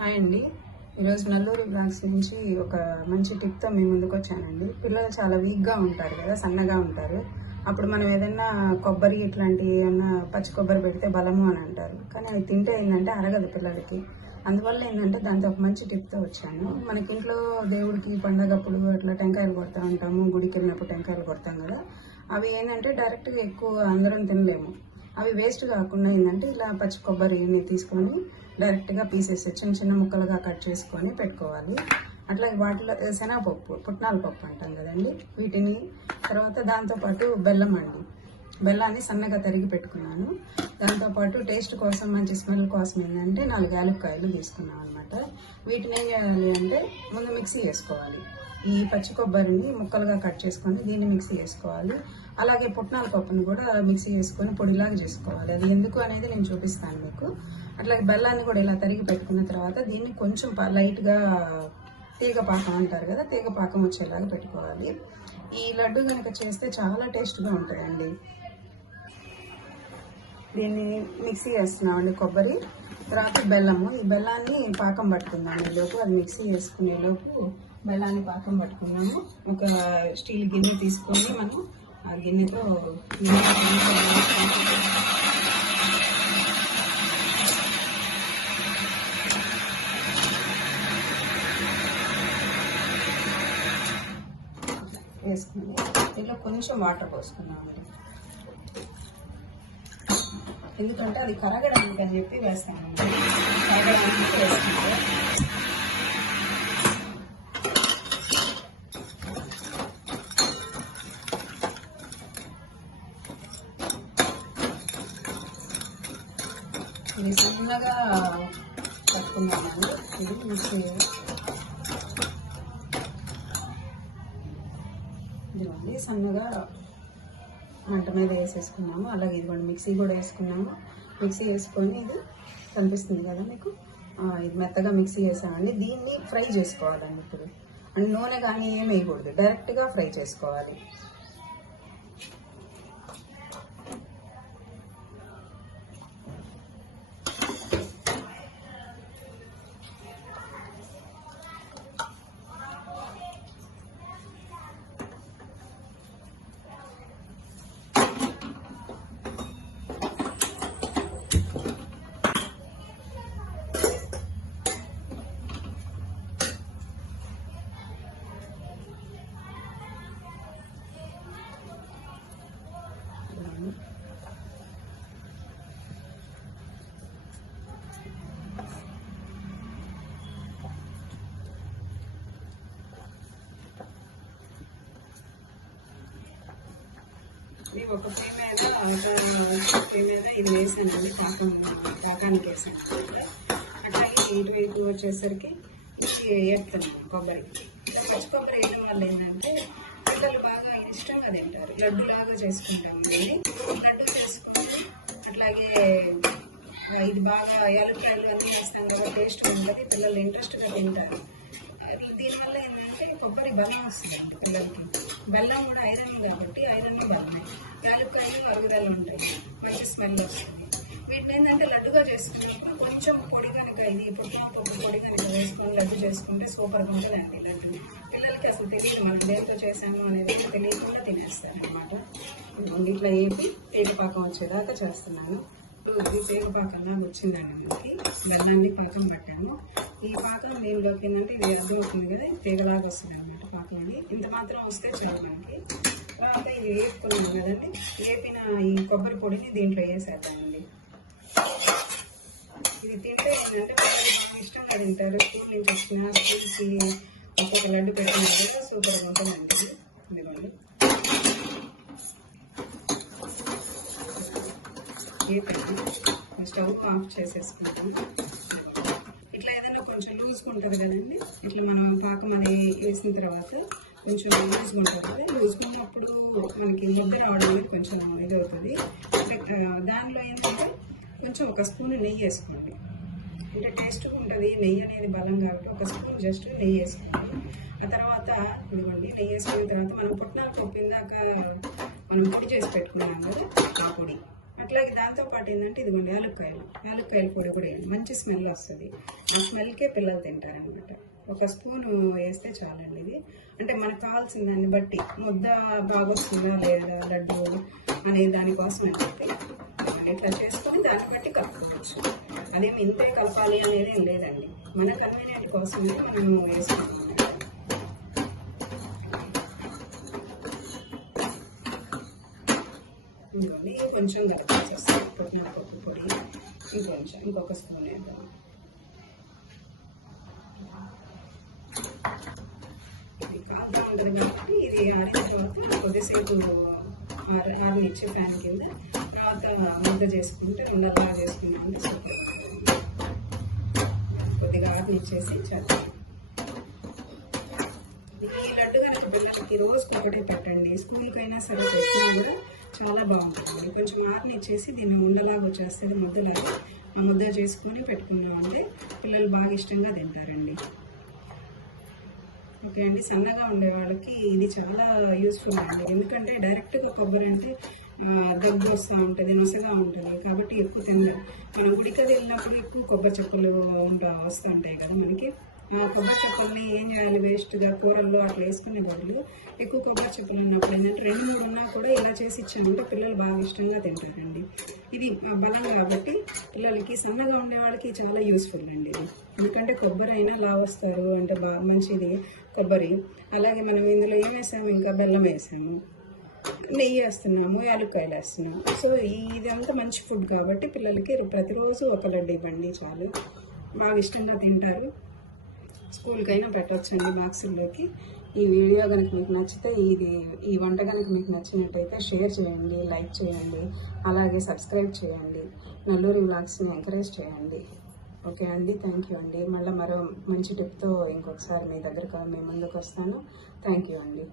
Hi అండి. ఈరోజు Nallur blogs నుంచి ఒక మంచి టిప్తో మీ ముందుకు వచ్చానండి. పిల్లలు చాలా వీక్గా ఉంటారు కదా సన్నగా ఉంటారు. అప్పుడు మనం ఏదైనా కొబ్బరి ఇట్లాంటి ఏమన్నా పచ్చి కొబ్బరి పెడితే బలము అని అంటారు. కానీ అది తింటే ఏంటంటే అరగదు పిల్లలకి. అందువల్ల ఏంటంటే దాంతో ఒక మంచి టిప్తో వచ్చాను. మనకి ఇంట్లో దేవుడికి పండగప్పుడు అట్లా టెంకాయలు కొడతా ఉంటాము గుడికి వెళ్ళినప్పుడు టెంకాయలు కొడతాం కదా. అవి ఏంటంటే డైరెక్ట్గా ఎక్కువ అందరం తినలేము. అవి వేస్ట్ కాకుండా ఏంటంటే ఇలా పచ్చి కొబ్బరిని తీసుకొని డైరెక్ట్గా పీసెస్ చిన్న చిన్న ముక్కలుగా కట్ చేసుకొని పెట్టుకోవాలి. అట్లాగే వాటిలో శనగపప్పు పుట్నాల పప్పు అంటాం కదండి. వీటిని తర్వాత దాంతోపాటు బెల్లం అండి. బెల్లాన్ని సన్నగా తరిగి పెట్టుకున్నాను. దాంతోపాటు టేస్ట్ కోసం మంచి స్మెల్ కోసం ఏంటంటే నాలుగు యాలక్కాయలు తీసుకున్నాను అనమాట వీటిని ఏం చేయాలి అంటే ముందు మిక్సీ వేసుకోవాలి. ఈ పచ్చి కొబ్బరిని ముక్కలుగా కట్ చేసుకొని దీన్ని మిక్సీ వేసుకోవాలి. అలాగే పుట్నాల పప్పును కూడా మిక్సీ చేసుకొని పొడిలాగా చేసుకోవాలి. అది ఎందుకు అనేది నేను చూపిస్తాను మీకు. అట్లాగే బెల్లాన్ని కూడా ఇలా తరిగి పెట్టుకున్న తర్వాత దీన్ని కొంచెం లైట్గా తీగ పాకం అంటారు కదా తీగ పాకం వచ్చేలాగా పెట్టుకోవాలి. ఈ లడ్డు కనుక చేస్తే చాలా టేస్ట్గా ఉంటాయండి. దీన్ని మిక్సీ వేస్తున్నామండి కొబ్బరి తర్వాత బెల్లము. ఈ బెల్లాన్ని పాకం పట్టుకుందాం లోపు. అది మిక్సీ వేసుకునే లోపు బెల్లాన్ని పాకం పట్టుకున్నాము ఒక స్టీల్ గిన్నె తీసుకొని మనం ఆ గిన్నెతో వేసుకుని దీంట్లో కొంచెం వాటర్ పోసుకున్నామండి ఎందుకంటే అది కరగడానికి అని చెప్పి వేస్తాను. కరగడానికి వేసుకుంటే ఇది సన్నగా పట్టుకున్నామండి ఇది మిక్సీ ఇదిగోండి సన్నగా మంట మీద వేసేసుకున్నాము. అలాగే ఇదిగోండి మిక్సీ కూడా వేసుకున్నాము. మిక్సీ వేసుకొని ఇది కనిపిస్తుంది కదా మీకు? ఇది మెత్తగా మిక్సీ వేసామండి దీన్ని ఫ్రై చేసుకోవాలండి ఇప్పుడు. అంటే నూనె కానీ ఏం వేయకూడదు. డైరెక్ట్గా ఫ్రై చేసుకోవాలి. ఇది ఒక ఫ్రీ మీద ఒక ఫ్రై మీద ఇది వేసానండి పాకం కాకానికి వేసాను అట్లాగే ఇటువైపు వచ్చేసరికి ఇది వేస్తున్నాను కొబ్బరి. పచ్చి కొబ్బరి వేయడం వల్ల ఏంటంటే ఇష్టంగా తింటారు. లడ్డు లాగా చేసుకుంటాం అండి. లడ్డు చేసుకుంటే అట్లాగే ఇది బాగా యాలక్కాయలు అన్నీ వేస్తాం కదా టేస్ట్ ఉంటుంది పిల్లలు ఇంట్రెస్ట్గా తింటారు. దీనివల్ల ఏంటంటే కొబ్బరి బలం వస్తుంది పిల్లలకి. బెల్లం కూడా ఐరన్ కాబట్టి ఐరన్ బలమే యాలక్కాయలు అరుగుదలు ఉంటాయి. మంచి స్మెల్ వస్తుంది. వీటిని ఏంటంటే లడ్డుగా చేసుకున్నప్పుడు కొంచెం పొడి కనుక ఇది పుట్టిన పప్పు పొడి కనుక వేసుకొని లడ్డు చేసుకుంటే సూపర్గా ఉంటుందండి లడ్డు. పిల్లలకి అసలు తెలియదు మనం దేంతో చేశాను అనేది తెలియకుండా తినేస్తారనమాట ఇట్లా ఏపి ఏడు వచ్చేదాకా చేస్తున్నాను. ఈ తీగ నాకు లాగా వచ్చిందండి మనకి బెల్లాన్ని పాకం పట్టాము ఈ పాకం దీనిలోకి ఏంటంటే ఇది అర్థమవుతుంది కదా తీగలాగా వస్తుంది అనమాట పాకం అని ఇంత మాత్రం వస్తే చాలు మనకి. తర్వాత ఇది వేపుకున్నాం కదండి. వేపిన ఈ కొబ్బరి పొడిని దీంట్లో వేసేద్దామండి. ఇది తింటే ఏంటంటే పిల్లలు ఇష్టంగా తింటారు. స్కూల్ నుంచి వచ్చిన స్కూల్కి ఒక్కొక్క లడ్డు పెట్టినా కూడా సూపర్గా ఉంటుందండి ఇది. ఇదిగోండి. స్టవ్ ఆఫ్ చేసేసుకుంటాం ఇట్లా ఏదైనా కొంచెం లూజ్గా ఉంటుంది కదండి. ఇట్లా మనం పాకం అది వేసిన తర్వాత కొంచెం లూజ్గా ఉంటుంది. కదా లూజ్గా ఉన్నప్పుడు మనకి ముద్ద రావడం అనేది కొంచెం ఇది అవుతుంది. అంటే, దానిలో ఏంటంటే కొంచెం ఒక స్పూన్ నెయ్యి వేసుకోండి. అంటే టేస్ట్గా ఉంటుంది నెయ్యి అనేది బలం కాబట్టి ఒక స్పూన్ జస్ట్ నెయ్యి వేసుకోండి. ఆ తర్వాత ఇదిగోండి నెయ్యి వేసుకున్న తర్వాత మనం పుట్నాల పప్పు ఇందాక మనం పొడి చేసి పెట్టుకున్నాం కదా ఆ పొడి. అట్లాగే దాంతో పాటు ఏంటంటే ఇదిగోండి యాలక్కాయలు. యాలక్కాయల పొడి కూడా వేయండి. మంచి స్మెల్ వస్తుంది. ఆ స్మెల్కే పిల్లలు తింటారనమాట ఒక స్పూన్ వేస్తే చాలండి ఇది. అంటే మనకు కావాల్సిన దాన్ని బట్టి ముద్ద బాగా వస్తుందా లేదా లడ్డు అనే దానికోసం అయితే ఇట్లా చేసుకొని దాన్ని బట్టి కలుపుకోవచ్చు అదేమి ఇంతే కలపాలి అనేది ఏం లేదండి. మన కన్వీనియంట్ కోసమే మనం వేసుకుంటాం. కొంచెం కలపాల్సి పుట్టిన పప్పు పొడి ఇంకొంచెం ఇంకొక స్పూన్ వేద్దాం. ఇది కాగా ఉంటుంది కాబట్టి ఇది ఆరిన తర్వాత కొద్దిసేపు ఆరు ఆరు నిచ్చే ఫ్యాన్ కింద తర్వాత ముద్ద చేసుకుంటే ఉండలా చేసుకున్నాం కొద్దిగా ఆరనిచ్చేసి ఇచ్చేసి ఈ లడ్డు కనుక పిల్లలకి రోజుకి ఒకటే పెట్టండి. స్కూల్కైనా సరే పెట్టినా కూడా చాలా బాగుంటుంది. కొంచెం ఆరనిచ్చేసి దీన్ని ఉండలాగా వచ్చేస్తుంది ముద్దలాగా ఆ ముద్ద చేసుకొని పెట్టుకున్నాం అంటే పిల్లలు బాగా ఇష్టంగా తింటారండి. ఓకే అండి సన్నగా ఉండే వాళ్ళకి ఇది చాలా యూస్ఫుల్ అండి. ఎందుకంటే డైరెక్ట్గా కొబ్బరి అంటే దగ్గు వస్తూ ఉంటుంది నొసగా ఉంటుంది. కాబట్టి ఎక్కువ తినరు. మనం గుడికది వెళ్ళినప్పుడు ఎక్కువ కొబ్బరి చెప్పులు ఉంటా వస్తూ ఉంటాయి కదా మనకి. ఆ కొబ్బరి చెప్పుల్ని ఏం చేయాలి? వేస్ట్గా కూరల్లో అట్లా వేసుకునే బదులు ఎక్కువ కొబ్బరి చెప్పులు ఉన్నప్పుడు ఏంటంటే రెండు మూడు ఉన్నా కూడా ఇలా చేసి ఇచ్చామంటే పిల్లలు బాగా ఇష్టంగా తింటారండి. ఇది బలం కాబట్టి పిల్లలకి సన్నగా ఉండే వాళ్ళకి చాలా యూస్ఫుల్ అండి ఇది. ఎందుకంటే కొబ్బరి అయినా లావస్తారు అంటే బాగా మంచిది కొబ్బరి. అలాగే మనం ఇందులో ఏం వేసాము? ఇంకా బెల్లం వేసాము. నెయ్యి వేస్తున్నాము యాలక్కాయలు వేస్తున్నాము. సో ఇదంతా మంచి ఫుడ్ కాబట్టి పిల్లలకి ప్రతిరోజు ఒక లడ్డు ఇవ్వండి చాలు. బాగా ఇష్టంగా తింటారు. స్కూల్కైనా పెట్టవచ్చండి బాక్సుల్లోకి. ఈ వీడియో కనుక మీకు నచ్చితే ఇది ఈ వంట కనుక మీకు నచ్చినట్టయితే షేర్ చేయండి లైక్ చేయండి అలాగే సబ్స్క్రైబ్ చేయండి. నల్లూరి బ్లాగ్స్ని ఎంకరేజ్ చేయండి. ఓకే అండి థ్యాంక్ యూ అండి. మళ్ళీ మరో మంచి టిప్తో ఇంకొకసారి మీ దగ్గరకు మీ ముందుకు వస్తాను థ్యాంక్ యూ అండి.